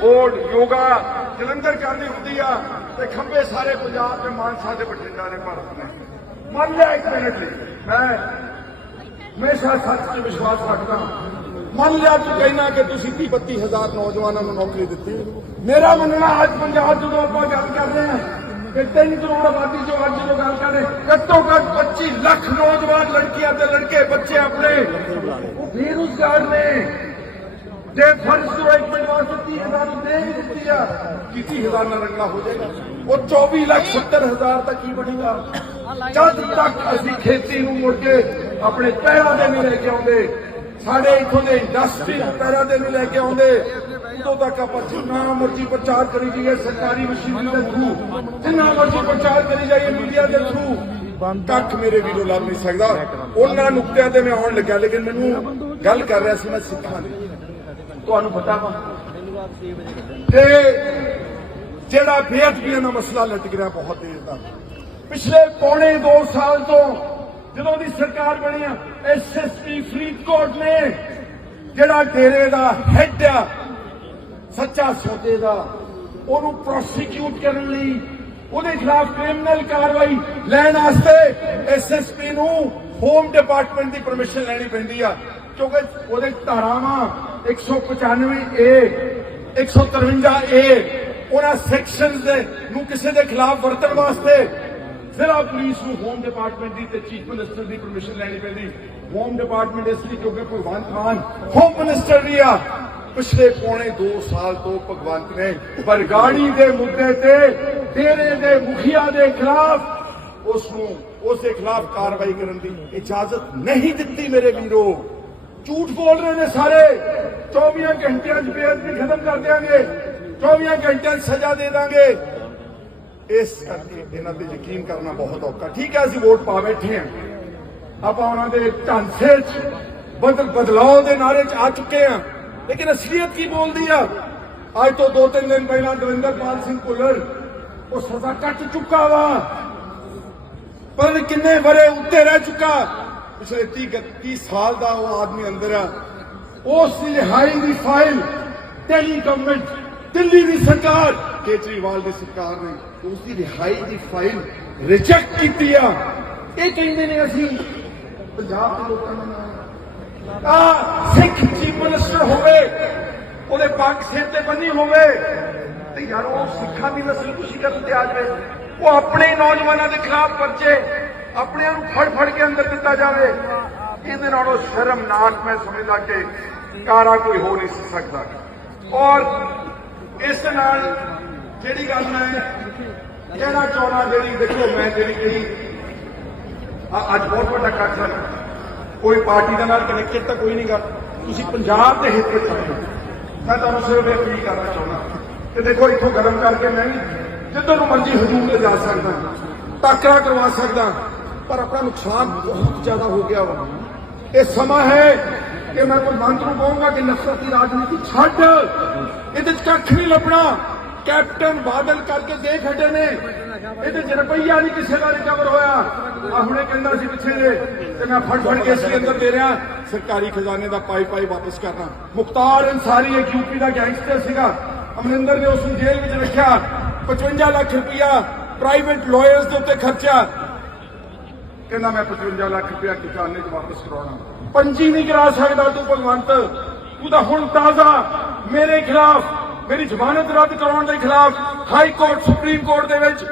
Speaker 1: ਬੋਰਡ, ਯੋਗਾ, ਜਲੰਧਰ ਕਰਨੀ ਹੁੰਦੀ ਆ, ਤੇ ਖੰਭੇ ਸਾਰੇ ਪੰਜਾਬ ਤੇ ਮਾਨਸਾ ਦੇ ਬਠਿੰਡਾ ਨੇ ਭਾਰਤ ਨੇ ਮੰਨ ਲਿਆ ਇੱਕ ਮਿੰਟ ਲਈ। ਮੈਂ ਹਮੇਸ਼ਾ ਸੱਚ 'ਚ ਵਿਸ਼ਵਾਸ ਰੱਖਦਾ ਮੰਨ ਲਿਆ ਤੂੰ ਕਹਿਣਾ ਕਿ ਤੁਸੀਂ 30 32 ਹਜ਼ਾਰ ਨੌਜਵਾਨਾਂ ਨੂੰ ਨੌਕਰੀ ਦਿੱਤੀ। ਮੇਰਾ ਮੰਨਣਾ ਅੱਜ ਪੰਜਾਬ ਜਦੋਂ ਆਪਾਂ ਗੱਲ ਕਰਦੇ ਹਾਂ ਕਿ 3 ਕਰੋੜ ਆਬਾਦੀ ਜੋ ਅੱਜ ਜਦੋਂ ਗੱਲ ਕਰ ਰਹੇ। ਘੱਟੋ ਘੱਟ 25 ਲੱਖ ਨੌਜਵਾਨ ਲੜਕੀਆਂ ਤੇ ਲੜਕੇ ਬੱਚੇ ਆਪਣੇ। ਬੇਰੁਜ਼ਗਾਰ ਨੇ ਜੇ ਫਰਜ਼ ਤੋਂ ਇੱਕ ਮਿੰਟ ਵਾਸਤੇ 30000 ਦੇ ਵੀ ਦਿੱਤੀ ਆ। ਕਿ 30000 ਨਾਲ ਰੰਗਲਾ ਹੋ ਜਾਏਗਾ। ਉਹ 24 ਲੱਖ 70 ਹਜ਼ਾਰ ਤੱਕ ਕੀ ਬਣੇਗਾ। ਜਦ ਤੱਕ ਅਸੀਂ ਖੇਤੀ ਨੂੰ ਮੁੜ ਕੇ ਆਪਣੇ ਪੈਰਾਂ ਦੇ ਨਹੀਂ ਲੈ ਕੇ ਆਉਂਦੇ, ਸਾਡੇ ਇਥੋਂ ਦੇ ਇੰਡਸਟਰੀ ਪੈਰਾਂ ਦੇ ਨਹੀਂ ਲੈ ਕੇ ਆਉਂਦੇ ਉਦੋਂ ਤੱਕ ਆਪਾਂ ਜਿੰਨਾ ਮਰਜ਼ੀ ਪ੍ਰਚਾਰ ਕਰੀ ਜਾਈਏ ਸਰਕਾਰੀ ਮਸ਼ੀਨਰੀ ਦੇ ਥਰੂ ਜਿੰਨਾ ਮਰਜ਼ੀ ਪ੍ਰਚਾਰ ਕਰੀ ਜਾਈਏ ਮੀਡੀਆ ਦੇ ਥਰੂ ਕੱਖ ਮੇਰੇ ਵੀਰੋ ਲੱਭ ਨਹੀਂ ਸਕਦਾ। ਉਹਨਾਂ ਨੁਕਤਿਆਂ ਤੇ ਮੈਂ ਆਉਣ ਲੱਗਾ ਲੇਕਿਨ ਮੈਨੂੰ ਗੱਲ ਕਰ ਰਿਹਾ ਸੀ ਮੈਂ ਸਿੱਖਾਂ ਦੀ। ਤੁਹਾਨੂੰ ਪਤਾ ਵਾ। ਕਿ ਜਿਹੜਾ ਬੇਅਦਬੀਆਂ ਦਾ ਮਸਲਾ ਲਟਕ ਰਿਹਾ ਬਹੁਤ ਦੇਰ ਦਾ। ਪਿਛਲੇ ਪੌਣੇ 2 ਸਾਲ ਤੋਂ ਜਦੋਂ ਦੀ ਸਰਕਾਰ ਬਣੀ ਆ ਐਸਐਸਪੀ ਫਰੀਦਕੋਟ ਨੇ ਜਿਹੜਾ ਡੇਰੇ ਦਾ ਹੈਡ ਆ ਸੱਚਾ ਸੌਦੇ ਦਾ, ਉਹਨੂੰ ਪ੍ਰੋਸੀਕਿਊਟ ਕਰਨ ਲਈ ਉਹਦੇ ਖਿਲਾਫ ਕ੍ਰਿਮੀਨਲ ਕਾਰਵਾਈ ਲੈਣ ਵਾਸਤੇ ਐਸਐਸਪੀ ਨੂੰ ਹੋਮ ਡਿਪਾਰਟਮੈਂਟ ਦੀ ਪਰਮਿਸ਼ਨ ਲੈਣੀ ਪੈਂਦੀ ਆ। ਕਿਉਂਕਿ ਉਹਦੇ ਧਾਰਾਵਾਂ 195 ਏ 153 ਏ ਉਹਨਾਂ ਸੈਕਸ਼ਨਸ ਦੇ ਨੂੰ ਕਿਸੇ ਦੇ ਖਿਲਾਫ ਵਰਤਣ ਵਾਸਤੇ ਜ਼ਿਲ੍ਹਾ ਪੁਲਿਸ ਨੂੰ ਹੋਮ ਡਿਪਾਰਟਮੈਂਟ ਦੀ ਤੇ ਚੀਫ ਮਿਨਿਸਟਰ ਦੀ ਪਰਮਿਸ਼ਨ ਲੈਣੀ ਪੈਂਦੀ। ਹੋਮ ਡਿਪਾਰਟਮੈਂਟ ਇਸ ਲਈ ਕਿਉਂਕਿ ਭਗਵੰਤ ਮਾਨ ਹੋਮ ਮਿਨਿਸਟਰ ਵੀ ਆ। ਪਿਛਲੇ ਪੌਣੇ 2 ਸਾਲ ਤੋਂ ਭਗਵੰਤ ਨੇ ਬਰਗਾੜੀ ਦੇ ਮੁੱਦੇ ਤੇ, ਡੇਰੇ ਦੇ ਮੁਖੀਆ ਦੇ ਖਿਲਾਫ ਉਸ ਨੂੰ ਉਸ ਦੇ ਖਿਲਾਫ ਕਾਰਵਾਈ ਕਰਨ ਦੀ ਇਜਾਜ਼ਤ ਨਹੀਂ ਦਿੱਤੀ ਮੇਰੇ ਵੀਰੋ। ਝੂਠ ਬੋਲ ਰਹੇ ਨੇ ਸਾਰੇ। 24 ਘੰਟਿਆਂ 'ਚ ਬੇਅਦਬੀ ਖਤਮ ਕਰ ਦਿਆਂਗੇ। 24 ਘੰਟਿਆਂ 'ਚ ਸਜ਼ਾ ਦੇ ਦਾਂਗੇ। ਇਸ ਕਰਕੇ ਇਹਨਾਂ ਤੇ ਯਕੀਨ ਕਰਨਾ ਬਹੁਤ ਔਖਾ। ਠੀਕ ਹੈ, ਅਸੀਂ ਵੋਟ ਪਾ ਬੈਠੇ ਹਾਂ। ਆਪਾਂ ਉਹਨਾਂ ਦੇ ਢਾਂਸੇ 'ਚ ਬਦਲ ਬਦਲਾਅ ਦੇ ਨਾਰੇ 'ਚ ਆ ਚੁੱਕੇ ਹਾਂ। ਲੇਕਿਨ ਅਸਲੀਅਤ ਕੀ ਬੋਲਦੀ ਆ? ਅੱਜ ਤੋਂ ਦੋ ਤਿੰਨ ਦਿਨ ਪਹਿਲਾਂ ਦਵਿੰਦਰਪਾਲ ਸਿੰਘ ਭੁੱਲਰ, ਉਹ ਸਜ਼ਾ ਕੱਟ ਚੁੱਕਾ ਵਾ। ਪਰ ਕਿੰਨੇ ਬਰੇ ਉੱਤੇ ਰਹਿ ਚੁੱਕਾ। ਪਿਛਲੇ 30 30 ਸਾਲ ਦਾ ਉਹ ਆਦਮੀ ਅੰਦਰ ਆ। ਉਸ ਰਿਹਾਈ ਦੀ ਫਾਈਲ, ਦਿੱਲੀ ਗਵਰਨਮੈਂਟ ਦਿੱਲੀ ਦੀ ਸਰਕਾਰ, ਕੇਜਰੀਵਾਲ ਦੀ ਸਰਕਾਰ ਨੇ ਉਸ ਦੀ ਰਿਹਾਈ ਦੀ ਫਾਈਲ ਰਿਜੈਕਟ ਕੀਤੀ ਆ। ਇਹ ਕਹਿੰਦੇ ਨੇ ਅਸੀਂ ਪੰਜਾਬ ਦੇ ਲੋਕਾਂ ਨੂੰ ਆ ਸਿੱਖ ਚੀਫ ਮਿਨਿਸਟਰ ਹੋਵੇ, ਉਹਦੇ ਪੱਗ ਸਿਰ ਤੇ ਬੰਨੀ ਹੋਵੇ, ਤੇ ਯਾਰ ਉਹ ਸਿੱਖਾਂ ਦੀ ਨਸਲ ਕੁਸ਼ੀ ਕਰਨ ਤੇ ਆ ਜਾਵੇ ਉਹ ਆਪਣੇ ਨੌਜਵਾਨਾਂ ਦੇ ਖਿਲਾਫ ਪਰਚੇ ਆਪਣਿਆਂ ਨੂੰ ਫੜ ਫੜ ਕੇ ਅੰਦਰ ਦਿੱਤਾ ਜਾਵੇ। ਇਹਦੇ ਨਾਲੋਂ ਸ਼ਰਮਨਾਕ ਮੈਂ ਸਮਝਦਾ ਕਿ ਕਾਰਾ ਕੋਈ ਹੋ ਨਹੀਂ ਸੀ ਸਕਦਾ। ਔਰ ਇਸ ਨਾਲ ਜਿਹੜੀ ਗੱਲ ਮੈਂ ਕਹਿਣਾ ਚਾਹੁੰਦਾ, ਜਿਹੜੀ ਦੇਖੋ, ਮੈਂ ਜਿਹੜੀ ਕਹੀ ਅੱਜ ਬਹੁਤ ਵੱਡਾ ਕੱਟ ਹੈ। ਕੋਈ ਪਾਰਟੀ ਦੇ ਨਾਲ ਕਨੈਕਟਡ ਤਾਂ ਕੋਈ ਨਹੀਂਗਾ। ਤੁਸੀਂ ਪੰਜਾਬ ਦੇ ਹਿੱਤ ਵਿੱਚ ਆਏ ਮੈਂ ਤੁਹਾਨੂੰ ਸਿਰਫ ਇਹ ਅਪੀਲ ਕਰਨਾ ਚਾਹੁੰਦਾ ਕਿ ਦੇਖੋ, ਇੱਥੋਂ ਗਰਮ ਕਰਕੇ ਮੈਂ ਵੀ ਜਿੱਧਰ ਨੂੰ ਮਰਜ਼ੀ ਹਜੂਮ ਤੇ ਜਾ ਸਕਦਾ ਟਾਕਰਾ ਕਰਵਾ ਸਕਦਾ ਪਰ ਆਪਣਾ ਨੁਕਸਾਨ ਬਹੁਤ ਜ਼ਿਆਦਾ ਹੋ ਗਿਆ ਵਾ। ਇਹ ਸਮਾਂ ਹੈ ਕਿ ਮੈਂ ਕੋਈ ਮੰਤਰ ਨੂੰ ਕਹੂੰਗਾ ਕਿ ਨਫ਼ਰਤ ਦੀ ਰਾਜਨੀਤੀ ਛੱਡ। ਇਹਦੇ ਚ ਕੱਖ ਨਹੀਂ ਲੱਭਣਾ। ਕੈਪਟਨ ਬਾਦਲ ਕਰਕੇ ਦੇਖ ਹਟੇ ਨੇ। ਇਹਦੇ ਚ ਰੁਪਈਆ ਨਹੀਂ ਕਿਸੇ ਦਾ ਰਿਕਵਰ ਹੋਇਆ। ਆ ਹੁਣੇ ਕਹਿੰਦਾ ਸੀ ਪਿੱਛੇ ਜੇ ਤੇ ਮੈਂ ਫੜ ਫੜ ਕੇ ਸੀ ਅੰਦਰ ਦੇ ਰਿਹਾ। ਸਰਕਾਰੀ ਖਜ਼ਾਨੇ ਦਾ ਪਾਈ ਪਾਈ ਵਾਪਸ ਕਰਨਾ। ਮੁਖਤਾਰ ਅੰਸਾਰੀ ਇੱਕ ਯੂਪੀ ਦਾ ਗੈਂਗਸਟਰ ਸੀਗਾ। ਅਮਰਿੰਦਰ ਨੇ ਉਸ ਨੂੰ ਜੇਲ੍ਹ ਵਿੱਚ ਰੱਖਿਆ। 55 ਲੱਖ ਰੁਪਇਆ ਪ੍ਰਾਈਵੇਟ ਲਾਇਰਸ ਦੇ ਉੱਤੇ ਖਰਚਿਆ। ਕਹਿੰਦਾ ਮੈਂ 55 ਲੱਖ ਰੁਪਇਆ ਖਜ਼ਾਨੇ 'ਚ ਵਾਪਸ ਕਰਾਉਣਾ। ਪੰਜੀ ਨਹੀਂ ਕਰਾ ਸਕਦਾ ਤੂੰ ਭਗਵੰਤ। ਤੂੰ ਤਾਂ ਹੁਣ ਤਾਜ਼ਾ ਮੇਰੇ ਖਿਲਾਫ, ਮੇਰੀ ਜ਼ਮਾਨਤ ਰੱਦ ਕਰਾਉਣ ਦੇ ਖਿਲਾਫ ਹਾਈ ਕੋਰਟ, ਸੁਪਰੀਮ ਕੋਰਟ ਦੇ ਵਿੱਚ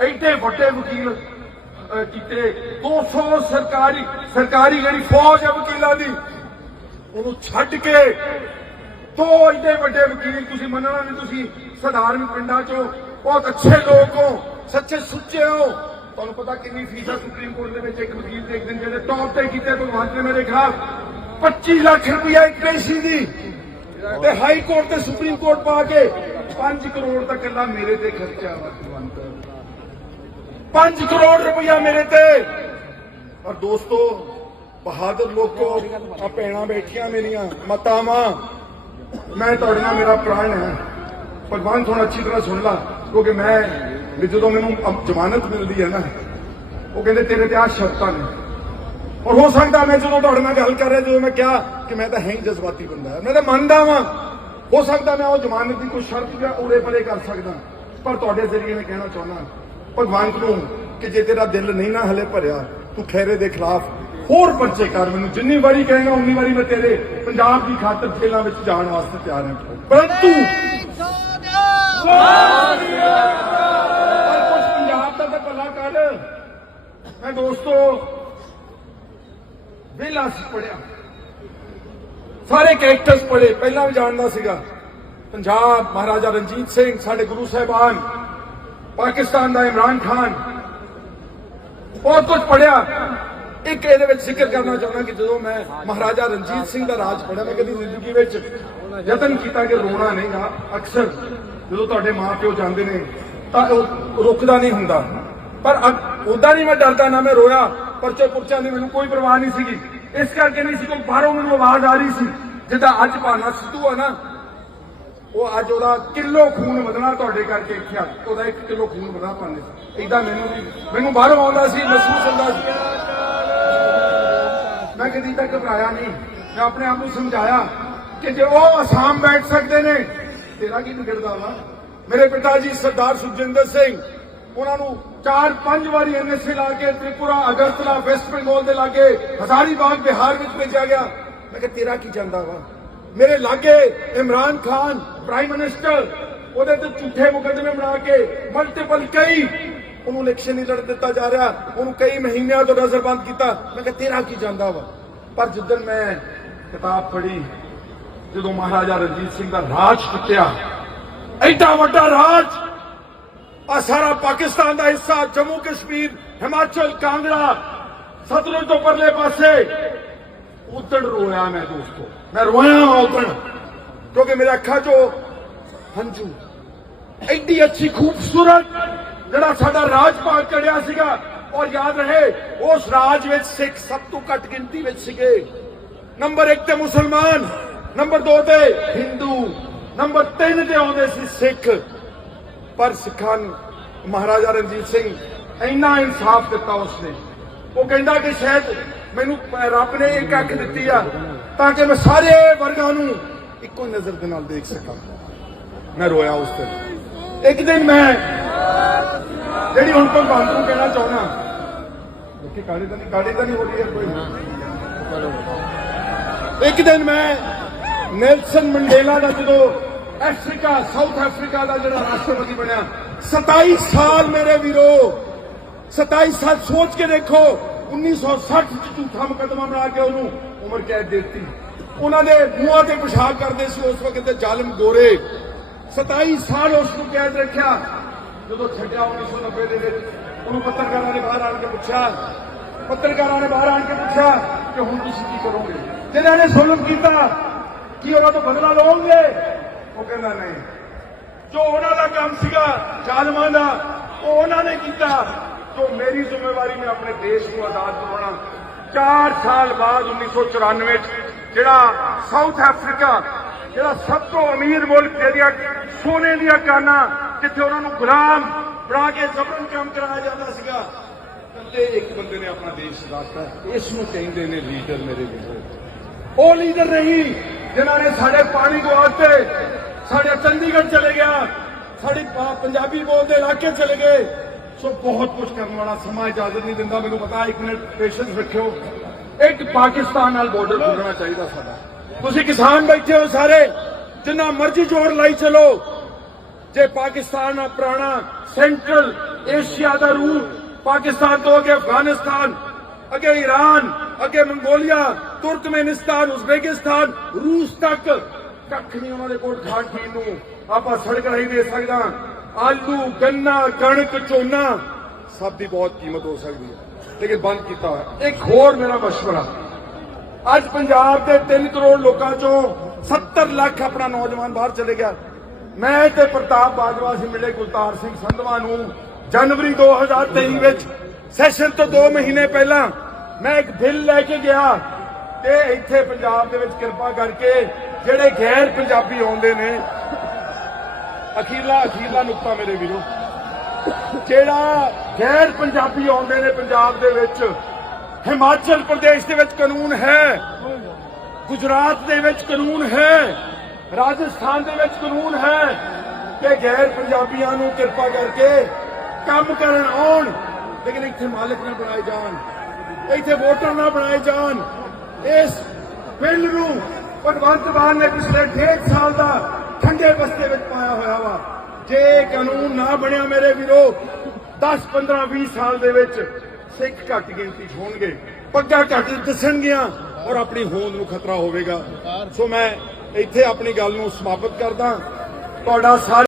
Speaker 1: ਐਡੇ ਵੱਡੇ ਵਕੀਲ ਕੀਤੇ। 200 ਸਰਕਾਰੀ ਸਰਕਾਰੀ ਜਿਹੜੀ ਫੌਜ ਹੈ ਵਕੀਲਾਂ ਦੀ, ਉਹਨੂੰ ਛੱਡ ਕੇ ਦੋ ਐਡੇ ਵੱਡੇ ਵਕੀਲ ਤੁਸੀਂ ਮੰਨਣਾ ਨਹੀਂ, ਤੁਸੀਂ ਸਧਾਰਨ ਪਿੰਡਾਂ ਚੋਂ ਬਹੁਤ ਅੱਛੇ ਲੋਕ ਹੋ, ਸੱਚੇ ਸੁੱਚੇ ਹੋ। ਤੁਹਾਨੂੰ ਪਤਾ ਕਿੰਨੀ ਫੀਸ ਹੈ ਸੁਪਰੀਮ ਕੋਰਟ ਦੇ ਵਿੱਚ, ਇੱਕ ਵਕੀਲ ਦੇ ਇੱਕ ਦਿਨ ਜਿਹੜੇ ਟੌਪ ਤੇ ਕੀਤੇ ਭਗਵੰਤ ਨੇ ਮੇਰੇ ਖਿਲਾਫ 25 ਲੱਖ ਰੁਪਇਆ ਇੱਕ ਪੇਸ਼ੀ ਦੀ। ਤੇ ਹਾਈ ਕੋਰਟ ਤੇ ਸੁਪਰੀਮ ਕੋਰਟ ਪਾ ਕੇ 5 ਕਰੋੜ ਦਾ ਕੱਲਾ ਮੇਰੇ ਤੇ ਖਰਚਾ ਵਾ, ਭਗਵੰਤ। 5 ਕਰੋੜ ਰੁਪਇਆ ਮੇਰੇ ਤੇ। ਔਰ ਦੋਸਤੋ, ਬਹਾਦਰ ਲੋਕੋ, ਆ ਭੈਣਾਂ ਬੈਠੀਆਂ ਮੇਰੀਆਂ, ਮਾਤਾਵਾਂ, ਮੈਂ ਤੁਹਾਡੇ ਨਾਲ ਮੇਰਾ ਪ੍ਰਾਣ ਹੈ। ਭਗਵਾਨ ਥੋੜਾ ਅੱਛੀ ਤਰ੍ਹਾਂ ਸੁਣ ਲਾ, ਕਿਉਂਕਿ ਮੈਂ ਵੀ ਜਦੋਂ ਮੈਨੂੰ ਜ਼ਮਾਨਤ ਮਿਲਦੀ ਹੈ ਨਾ, ਉਹ ਕਹਿੰਦੇ ਤੇਰੇ ਤੇ ਆ ਸ਼ਰਤਾਂ ਨੇ। ਔਰ ਹੋ ਸਕਦਾ ਮੈਂ ਜਦੋਂ ਤੁਹਾਡੇ ਨਾਲ ਗੱਲ ਕਰ ਰਿਹਾ, ਜਦੋਂ ਮੈਂ ਕਿਹਾ ਕਿ ਮੈਂ ਤਾਂ ਹੈ ਹੀ ਜਜ਼ਬਾਤੀ ਬੰਦਾ ਮੈਂ ਤਾਂ ਮੰਨਦਾ ਵਾਂ। ਹੋ ਸਕਦਾ ਮੈਂ ਉਹ ਜ਼ਮਾਨਤ ਦੀ ਕੋਈ ਸ਼ਰਤ ਜਾਂ ਉਰੇ ਪਰੇ ਕਰ ਸਕਦਾ, ਪਰ ਤੁਹਾਡੇ ਜ਼ਰੀਏ ਮੈਂ ਕਹਿਣਾ ਚਾਹੁੰਦਾ ਭਗਵਾਨ ਨੂੰ ਕਿ ਜੇ ਤੇਰਾ ਦਿਲ ਨਹੀਂ ਨਾ ਹਲੇ ਭਰਿਆ ਤੂੰ ਖੈਰੇ ਦੇ ਖਿਲਾਫ ਹੋਰ ਪਰਚੇ ਕਰ ਮੈਨੂੰ। ਜਿੰਨੀ ਵਾਰੀ ਕਹੇਗਾ ਉਨੀ ਵਾਰੀ ਮੈਂ ਤੇਰੇ ਪੰਜਾਬ ਦੀ ਖਾਤਰ ਜੇਲ੍ਹਾਂ ਵਿੱਚ ਜਾਣ ਵਾਸਤੇ ਤਿਆਰ ਹਾਂ। ਪਰੰਤੂ ਪੰਜਾਬ ਦਾ ਤਾਂ ਭਲਾ ਕਰ। ਮੈਂ ਦੋਸਤੋ ਵੇਲਾ ਸੀ ਪੜਿਆ ਸਾਰੇ ਕੈਰੈਕਟਰਸ ਪੜੇ ਪਹਿਲਾਂ ਵੀ ਜਾਣਦਾ ਸੀਗਾ ਪੰਜਾਬ ਮਹਾਰਾਜਾ ਰਣਜੀਤ ਸਿੰਘ ਸਾਡੇ ਗੁਰੂ ਸਾਹਿਬਾਨ ਪਾਕਿਸਤਾਨ ਦਾ ਇਮਰਾਨ ਖਾਨ। ਬਹੁਤ ਕੁਝ ਪੜਿਆ ਇੱਕ ਇਹਦੇ ਵਿੱਚ ਜ਼ਿਕਰ ਕਰਨਾ ਚਾਹੁੰਦਾ ਕਿ ਜਦੋਂ ਮੈਂ ਮਹਾਰਾਜਾ ਰਣਜੀਤ ਸਿੰਘ ਦਾ ਰਾਜ ਪੜਿਆ ਮੈਂ ਕਦੀ ਜ਼ਿੰਦਗੀ ਵਿੱਚ ਯਤਨ ਕੀਤਾ ਕਿ ਰੋਣਾ ਨਹੀਂਗਾ ਅਕਸਰ ਜਦੋਂ ਤੁਹਾਡੇ ਮਾਪਿਓ ਜਾਂਦੇ ਨੇ, ਤਾਂ ਉਹ ਰੁਕਦਾ ਨਹੀਂ ਹੁੰਦਾ। ਪਰ ਉਦਾਂ ਨਹੀਂ ਮੈਂ ਡਰਦਾ, ਨਾ ਮੈਂ ਰੋਇਆ। ਪਰਚੇ ਪੁਰਚਿਆਂ ਦੀ ਮੈਨੂੰ ਕੋਈ ਪਰਵਾਹ ਨਹੀਂ ਸੀਗੀ। ਇਸ ਕਰਕੇ ਨਹੀਂ ਸੀ ਕੋਈ ਬਾਹਰੋਂ ਮੈਨੂੰ ਆਵਾਜ਼ ਆ ਰਹੀ ਸੀ। ਜਿੱਦਾਂ ਅੱਜ ਭਾਨਾ ਸਿੱਧੂ ਆ ਨਾ ਉਹ ਅੱਜ ਉਹਦਾ ਕਿਲੋ ਖੂਨ ਵਧਣਾ ਤੁਹਾਡੇ ਕਰਕੇ ਇੱਥੇ ਆ। ਉਹਦਾ 1 ਕਿਲੋ ਖੂਨ ਵਧਣਾ ਪਾਣੇ ਇਦਾਂ ਮੈਨੂੰ ਵੀ ਮੈਨੂੰ ਬਾਹਰੋਂ ਆਉਂਦਾ ਸੀ, ਮਹਿਸੂਸ ਹੁੰਦਾ ਸੀ। ਮੈਂ ਕਦੀ ਤੱਕ ਘਬਰਾਇਆ ਨਹੀਂ। ਮੈਂ ਆਪਣੇ ਆਪ ਨੂੰ ਸਮਝਾਇਆ ਕਿ ਜੇ ਉਹ ਅਸਾਮ ਬੈਠ ਸਕਦੇ ਨੇ, ਤੇਰਾ ਕੀ ਵਿਗੜਦਾ ਵਾ? ਮੇਰੇ ਪਿਤਾ ਜੀ ਸਰਦਾਰ ਸੁਖਜਿੰਦਰ ਸਿੰਘ, ਉਹਨਾਂ ਨੂੰ ਚਾਰ ਪੰਜ ਵਾਰੀ ਐਨਐਸਏ ਲਾ ਕੇ ਤ੍ਰਿਪੁਰਾ, ਅਗਰਤਲਾ, ਵੈਸਟ ਬੰਗਾਲ ਦੇ ਲਾਗੇ ਹਜ਼ਾਰੀਬਾਗ, ਬਿਹਾਰ ਵਿੱਚ ਭੇਜਿਆ ਗਿਆ। ਮੈਂ ਕਿਹਾ ਤੇਰਾ ਕੀ ਜਾਂਦਾ ਵਾ? ਮੇਰੇ ਲਾਗੇ ਇਮਰਾਨ ਖਾਨ ਪ੍ਰਾਈਮ ਮਿਨਿਸਟਰ ਉਹਦੇ ਤੇ ਝੂਠੇ ਮੁਕੱਦਮੇ ਬਣਾ ਕੇ ਮਲਟੀਪਲ ਕਈ ਉਹਨੂੰ ਇਲੈਕਸ਼ਨ ਨਹੀਂ ਲੜ ਦਿੱਤਾ ਜਾ ਰਿਹਾ, ਉਹਨੂੰ ਕਈ ਮਹੀਨਿਆਂ ਤੋਂ ਨਜ਼ਰਬੰਦ ਕੀਤਾ। ਮੈਂ ਕਿਹਾ, ਤੇਰਾ ਕੀ ਜਾਂਦਾ ਵਾ? ਪਰ ਜਿੱਦਣ ਮੈਂ ਕਿਤਾਬ ਪੜ੍ਹੀ, ਜਦੋਂ ਮਹਾਰਾਜਾ ਰਣਜੀਤ ਸਿੰਘ ਦਾ ਰਾਜ ਟੁੱਟਿਆ, ਐਡਾ ਵੱਡਾ ਰਾਜ ਆ ਸਾਰਾ ਪਾਕਿਸਤਾਨ ਦਾ ਹਿੱਸਾ, ਜੰਮੂ ਕਸ਼ਮੀਰ, ਹਿਮਾਚਲ, ਕਾਂਗੜਾ, ਸਤਲੁਜ ਤੋਂ ਪਰਲੇ ਪਾਸੇ ਉਦੜ ਰੋਇਆ ਮੈਂ ਦੋਸਤੋ। ਮੈਂ ਰੋਇਆ ਉਦੜ ਕਿਉਂਕਿ ਮੇਰੇ ਅੱਖਾਂ 'ਚੋਂ ਹੰਝੂ। ਐਡੀ ਅੱਛੀ ਖੂਬਸੂਰਤ ਜਿਹੜਾ ਸਾਡਾ ਰਾਜ ਚੜਿਆ ਸੀਗਾ, ਔਰ ਯਾਦ ਰਹੇ, ਉਸ ਰਾਜ ਵਿੱਚ ਸਿੱਖ ਸਭ ਤੋਂ ਘੱਟ ਗਿਣਤੀ ਵਿੱਚ ਸੀਗੇ। ਨੰਬਰ 1 ਤੇ ਮੁਸਲਮਾਨ, ਨੰਬਰ 2 ਤੇ ਹਿੰਦੂ, ਨੰਬਰ 3 ਤੇ ਆਉਂਦੇ ਸੀ ਸਿੱਖ। ਪਰ ਸਿੱਖਾਂ ਨੂੰ ਮਹਾਰਾਜਾ ਰਣਜੀਤ ਸਿੰਘ ਇੰਨਾ ਇਨਸਾਫ ਦਿੱਤਾ ਉਸਨੇ। ਉਹ ਕਹਿੰਦਾ ਕਿ ਸ਼ਾਇਦ ਮੈਨੂੰ ਰੱਬ ਨੇ ਇੱਕ ਅੱਖ ਦਿੱਤੀ ਆ, ਤਾਂ ਕਿ ਮੈਂ ਸਾਰੇ ਵਰਗਾਂ ਨੂੰ ਇੱਕੋ ਨਜ਼ਰ ਦੇ ਨਾਲ ਦੇਖ ਸਕਾਂ। ਮੈਂ ਰੋਇਆ ਉਸ ਦਿਨ। ਇੱਕ ਦਿਨ ਮੈਂ ਜਿਹੜੀ ਹੁਣ ਤੋਂ ਬੰਦ ਨੂੰ ਕਹਿਣਾ ਚਾਹੁੰਦਾ, ਦੇਖੀ ਕਾੜੀ ਤਾਂ ਨਹੀਂ ਕਾੜੀ ਤਾਂ ਨਹੀਂ ਹੋ ਰਹੀ ਹੈ ਕੋਈ। ਇੱਕ ਦਿਨ ਮੈਂ ਨੈਲਸਨ ਮੰਡੇਲਾ ਦਾ ਜਦੋਂ ਅਫਰੀਕਾ, ਸਾਊਥ ਅਫਰੀਕਾ ਦਾ ਜਿਹੜਾ ਰਾਸ਼ਟਰਪਤੀ ਬਣਿਆ 27 ਸਾਲ ਮੇਰੇ ਵੀਰੋ 27 ਸਾਲ ਸੋਚ ਕੇ ਦੇਖੋ 1960 ਚ ਝੂਠਾ ਮੁਕੱਦਮਾ ਬਣਾ ਕੇ ਉਹਨੂੰ ਉਮਰ ਕੈਦ ਦੇ ਦਿੱਤੀ। ਉਹਨਾਂ ਦੇ ਮੂੰਹਾਂ ਤੇ ਪਿਸ਼ਾਬ ਕਰਦੇ ਸੀ, ਉਸ ਵਕਤ ਦੇ ਜ਼ਾਲਮ ਗੋਰੇ। 27 ਸਾਲ ਉਸ ਨੂੰ ਕੈਦ ਰੱਖਿਆ। ਜਦੋਂ ਛੱਡਿਆ 1990 ਦੇ ਵਿੱਚ, ਉਹਨੂੰ ਪੱਤਰਕਾਰਾਂ ਨੇ ਬਾਹਰ ਆਣ ਕੇ ਪੁੱਛਿਆ। ਪੱਤਰਕਾਰਾਂ ਨੇ ਬਾਹਰ ਆਣ ਕੇ ਪੁੱਛਿਆ ਕਿ ਹੁਣ ਤੁਸੀਂ ਕੀ ਕਰੋਗੇ? ਜਿਹਨਾਂ ਨੇ ਜ਼ੁਲਮ ਕੀਤਾ, ਕੀ ਉਹਨਾਂ ਤੋਂ ਬਦਲਾ ਲਓਗੇ ਉਹ ਕਹਿੰਦਾ, ਨਹੀਂ। ਜੋ ਉਹਨਾਂ ਦਾ ਕੰਮ ਸੀਗਾ ਜ਼ਾਲਮਾਂ ਦਾ, ਉਹ ਉਹਨਾਂ ਨੇ ਕੀਤਾ। ਜੋ ਮੇਰੀ ਜ਼ਿੰਮੇਵਾਰੀ ਮੈਂ ਆਪਣੇ ਦੇਸ਼ ਨੂੰ ਆਜ਼ਾਦ ਕਰਵਾਉਣਾ। 4 ਸਾਲ ਬਾਅਦ 1994 ਚ ਜਿਹੜਾ ਸਾਊਥ ਅਫਰੀਕਾ, ਜਿਹੜਾ ਸਭ ਤੋਂ ਅਮੀਰ ਮੁਲਕ ਜਿਹੜੀਆਂ ਸੋਨੇ ਦੀਆਂ ਕਾਨਾਂ ਜਿੱਥੇ ਉਹਨਾਂ ਨੂੰ ਗੁਲਾਮ ਬਣਾ ਕੇ ਜ਼ਬਰਨ ਕੰਮ ਕਰਾਇਆ ਜਾਂਦਾ ਸੀਗਾ ਕੱਲੇ ਇੱਕ ਬੰਦੇ ਨੇ ਆਪਣਾ ਦੇਸ਼ ਆਜ਼ਾਦ ਇਸ ਨੂੰ ਕਹਿੰਦੇ ਨੇ ਲੀਡਰ ਮੇਰੇ ਵੀਰੋ। ਉਹ ਲੀਡਰ ਨਹੀਂ, ਜਿਨ੍ਹਾਂ ਨੇ ਸਾਡੇ ਪਾਣੀ ਗਵਾਤੇ ਸਾਡੇ ਚੰਡੀਗੜ੍ਹ ਚਲੇ ਗਿਆ, ਸਾਡੀ ਪੰਜਾਬੀ ਬੋਲਦੇ ਇਲਾਕੇ ਚਲੇ ਗਏ। ਸੋ ਬਹੁਤ ਕੁਝ ਕਰਨ ਵਾਲਾ ਸਮਾਂ ਇਜਾਜ਼ਤ ਨਹੀਂ ਦਿੰਦਾ, ਮੈਨੂੰ ਪਤਾ, ਇੱਕ ਮਿੰਟ ਪੇਸ਼ੈਂਸ ਰੱਖਿਓ। ਇੱਕ ਪਾਕਿਸਤਾਨ ਨਾਲ ਬਾਰਡਰ ਖੁੱਲਣਾ ਚਾਹੀਦਾ ਸਾਡਾ। ਤੁਸੀਂ ਕਿਸਾਨ ਬੈਠੇ ਹੋ ਸਾਰੇ, ਜਿੰਨਾ ਮਰਜ਼ੀ ਜ਼ੋਰ ਲਾਈ ਚਲੋ। ਜੇ ਪਾਕਿਸਤਾਨ ਦਾ ਪੁਰਾਣਾ ਸੈਂਟਰਲ ਏਸ਼ੀਆ ਦਾ ਰੂਪ ਪਾਕਿਸਤਾਨ ਤੋਂ ਅੱਗੇ ਅਫਗਾਨਿਸਤਾਨ, ਅੱਗੇ ਈਰਾਨ ਅੱਗੇ ਮੰਗੋਲੀਆ, ਤੁਰਕਮੇਨਿਸਤਾਨ, ਉਜ਼ਬੇਕਿਸਤਾਨ, ਰੂਸ ਤੱਕ, ਕੱਖ ਨਹੀਂ ਉਹਨਾਂ ਦੇ ਕੋਲ ਖਾਣ ਪੀਣ ਨੂੰ। ਆਪਾਂ ਸੜਕ ਨਹੀਂ ਦੇ ਸਕਦਾ ਆਲੂ, ਗੰਨਾ, ਕਣਕ, ਝੋਨਾ, ਸਭ ਦੀ ਬਹੁਤ ਕੀਮਤ ਹੋ ਸਕਦੀ ਹੈ। ਲੇਕਿਨ ਬੰਦ ਕੀਤਾ ਹੋਇਆ। ਇੱਕ ਹੋਰ ਮੇਰਾ ਮਸ਼ਵਰਾ। ਅੱਜ ਪੰਜਾਬ ਦੇ 3 ਕਰੋੜ ਲੋਕਾਂ ਚੋਂ 70 ਲੱਖ ਆਪਣਾ ਨੌਜਵਾਨ ਬਾਹਰ ਚਲੇ ਗਿਆ। ਮੈਂ ਤੇ ਪ੍ਰਤਾਪ ਬਾਜਵਾ ਸੀ ਮਿਲੇ ਗੁਲਤਾਰ ਸਿੰਘ ਸੰਧਵਾ ਨੂੰ ਜਨਵਰੀ 2023 ਵਿੱਚ। ਸੈਸ਼ਨ ਤੋਂ 2 ਮਹੀਨੇ ਪਹਿਲਾਂ ਮੈਂ ਇੱਕ ਬਿੱਲ ਲੈ ਕੇ ਗਿਆ ਤੇ ਇੱਥੇ ਪੰਜਾਬ ਦੇ ਵਿੱਚ ਕਿਰਪਾ ਕਰਕੇ ਜਿਹੜੇ ਗੈਰ ਪੰਜਾਬੀ ਆਉਂਦੇ ਨੇ, ਅਖੀਰਲਾ ਅਖੀਰਲਾ ਨੁਕਤਾ ਮੇਰੇ ਵੀਰੋ। ਜਿਹੜਾ ਗੈਰ ਪੰਜਾਬੀ ਆਉਂਦੇ ਨੇ ਪੰਜਾਬ ਦੇ ਵਿੱਚ, ਹਿਮਾਚਲ ਪ੍ਰਦੇਸ਼ ਦੇ ਵਿੱਚ ਕਾਨੂੰਨ ਹੈ। ਗੁਜਰਾਤ ਦੇ ਵਿੱਚ ਕਾਨੂੰਨ ਹੈ। ਰਾਜਸਥਾਨ ਦੇ ਵਿੱਚ ਕਾਨੂੰਨ ਹੈ ਕਿ ਗੈਰ ਪੰਜਾਬੀਆਂ ਨੂੰ ਕਿਰਪਾ ਕਰਕੇ ਕੰਮ ਕਰਨ ਆਉਣ, ਲੇਕਿਨ ਇੱਥੇ ਮਾਲਕ ਨਾ ਬਣਾਏ ਜਾਣ। ਇੱਥੇ ਵੋਟਰ ਨਾ ਬਣਾਏ ਜਾਣ। ਇਸ ਬਿੱਲ ਨੂੰ ਭਗਵੰਤ ਮਾਨ ਨੇ ਪਿਛਲੇ ਡੇਢ ਸਾਲ ਦਾ ਠੰਡੇ ਬਸਤੇ ਵਿੱਚ ਪਾਇਆ ਹੋਇਆ ਵਾ। ਜੇ ਕਾਨੂੰਨ ਨਾ ਬਣਿਆ ਮੇਰੇ ਵੀਰੋ 10 15 20 ਸਾਲ ਦੇ ਵਿੱਚ ਸਿੱਖ ਘੱਟ ਗਿਣਤੀ 'ਚ ਹੋਣਗੇ, ਪੱਗਾਂ ਘੱਟ ਦਿਸਣਗੀਆਂ ਔਰ ਆਪਣੀ ਹੋਂਦ ਨੂੰ ਖਤਰਾ ਹੋਵੇਗਾ। ਸੋ ਮੈਂ ਇੱਥੇ ਆਪਣੀ ਗੱਲ ਨੂੰ ਸਮਾਪਤ ਕਰਦਾ। ਤੁਹਾਡਾ ਸਾਰੇ